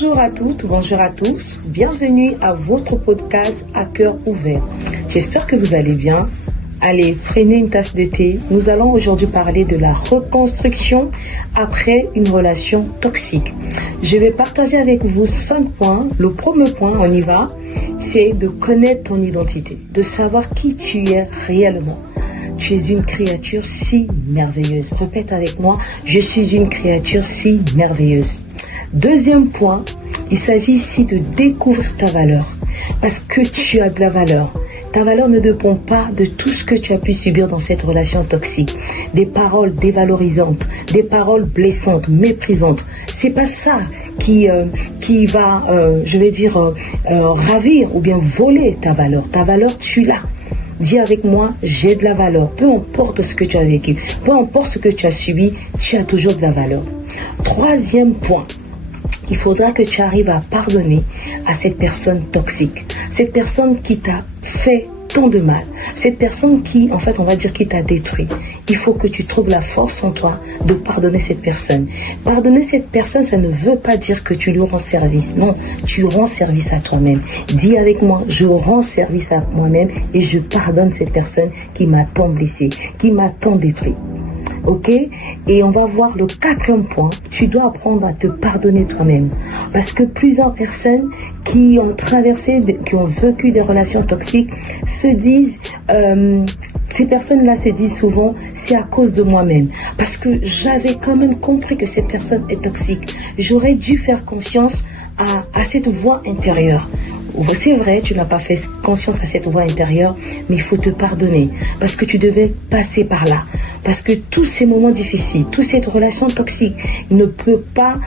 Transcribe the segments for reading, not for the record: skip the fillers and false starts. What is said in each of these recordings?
Bonjour à toutes, bonjour à tous, bienvenue à votre podcast à cœur ouvert. J'espère que vous allez bien. Allez, prenez une tasse de thé. Nous allons aujourd'hui parler de la reconstruction après une relation toxique. Je vais partager avec vous 5 points. Le premier point, on y va, c'est de connaître ton identité, de savoir qui tu es réellement. Tu es une créature si merveilleuse. Répète avec moi, je suis une créature si merveilleuse. Deuxième point, il s'agit ici de découvrir ta valeur. Parce que tu as de la valeur. Ta valeur ne dépend pas de tout ce que tu as pu subir dans cette relation toxique. Des paroles dévalorisantes, des paroles blessantes, méprisantes. C'est pas ça qui va, ravir ou bien voler ta valeur. Ta valeur, tu l'as. Dis avec moi, j'ai de la valeur. Peu importe ce que tu as vécu, peu importe ce que tu as subi, tu as toujours de la valeur. Troisième point, il faudra que tu arrives à pardonner à cette personne toxique. Cette personne qui t'a fait tant de mal. Cette personne qui, qui t'a détruit. Il faut que tu trouves la force en toi de pardonner cette personne. Pardonner cette personne, ça ne veut pas dire que tu lui rends service. Non, tu rends service à toi-même. Dis avec moi, je rends service à moi-même et je pardonne cette personne qui m'a tant blessé, qui m'a tant détruit. Ok? Et on va voir le quatrième point. Tu dois apprendre à te pardonner toi-même. Parce que plusieurs personnes qui ont qui ont vécu des relations toxiques se disent, ces personnes-là se disent souvent, c'est à cause de moi-même. Parce que j'avais quand même compris que cette personne est toxique. J'aurais dû faire confiance à cette voix intérieure. C'est vrai, tu n'as pas fait confiance à cette voix intérieure, mais il faut te pardonner parce que tu devais passer par là. Parce que tous ces moments difficiles, toute cette relation toxique ne peut pas,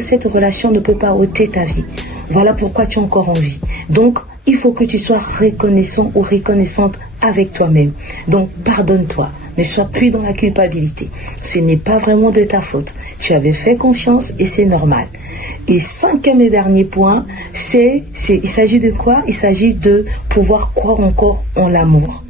cette relation ne peut pas ôter ta vie. Voilà pourquoi tu es encore en vie. Donc, il faut que tu sois reconnaissant ou reconnaissante avec toi-même. Donc, pardonne-toi. Ne sois plus dans la culpabilité. Ce n'est pas vraiment de ta faute. Tu avais fait confiance et c'est normal. Et cinquième et dernier point, il s'agit de quoi? Il s'agit de pouvoir croire encore en l'amour.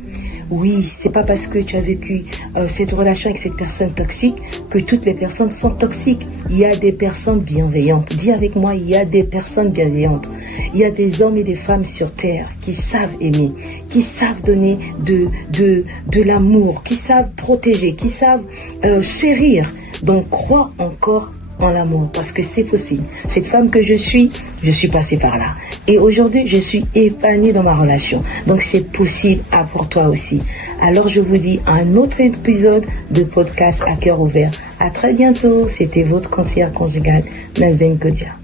Oui, c'est pas parce que tu as vécu cette relation avec cette personne toxique que toutes les personnes sont toxiques. Il y a des personnes bienveillantes. Dis avec moi, il y a des personnes bienveillantes. Il y a des hommes et des femmes sur terre qui savent aimer, qui savent donner de l'amour, qui savent protéger, qui savent chérir. Donc crois encore en l'amour, parce que c'est possible. Cette femme que je suis passée par là. Et aujourd'hui, je suis épanouie dans ma relation. Donc c'est possible pour toi aussi. Alors je vous dis à un autre épisode de podcast à cœur ouvert. À très bientôt. C'était votre conseillère conjugale, Nazen Kodia.